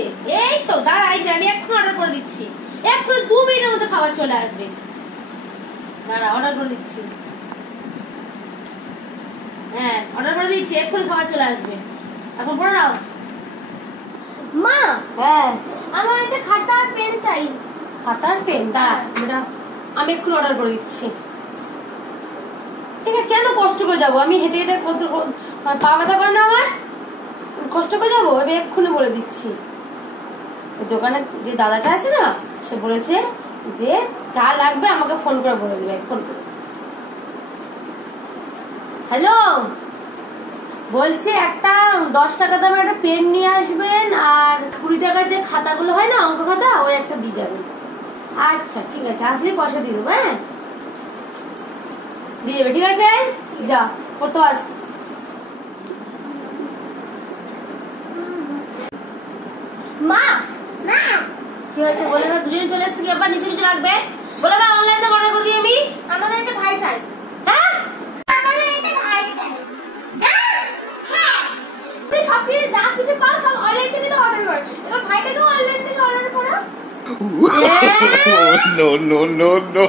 হয়েছে? এই তো দাঁড়াই, আমি এখন অর্ডার করে দিচ্ছি, এখন 2 মিনিটের মধ্যে খাবার চলে আসবে। দাঁড়া, অর্ডার করে দিচ্ছি। হ্যাঁ, অর্ডার করে দিচ্ছি, এখন খাবার চলে আসবে। এখন পড়ে নাও। মা, হ্যাঁ, আমার একটা খাতা আর পেন চাই। খাতার পেন? দাঁড়া বেটা, আমি এখন অর্ডার করে দিচ্ছি। ঠিক আছে, কেন কষ্ট করে যাবো আমি? হেঁটে হেঁটে পা ব্যথা করে না আমার? কষ্ট করে যাবো? আমি এক্ষুনি বলে দিচ্ছি। দোকানে যে দাদাটা আছে না, সে বলেছে যে যা লাগবে আমাকে ফোন করে বলে দিবে। ফোন করে। হ্যালো, বলছি একটা 10 টাকা দামের একটা পেন নিয়ে আসবেন, আর 20 টাকার যে খাতাগুলো হয় না, অঙ্ক খাতা, ওই একটা দিয়ে যাবেন। আচ্ছা ঠিক আছে, আসলে পয়সা দিয়ে দেবো। হ্যাঁ, দিয়ে দেবে। ঠিক আছে, যা পড়তে আস। মা, কি হয়েছে বলে না? দুজন চলে এসেছি, আবার নিচে নিচে লাগবে বলে না, অনলাইনে অর্ডার করে দিই আমি। আমাদের একটা ভাই চাই। হ্যাঁ, আমাদের একটা ভাই চাই। হ্যাঁ, তুমি সব কিছু যা কিছু পাও সব অনলাইন থেকে অর্ডার করো। এবার ভাইটাকেও অনলাইন থেকে অর্ডার করো। No, no, no, no.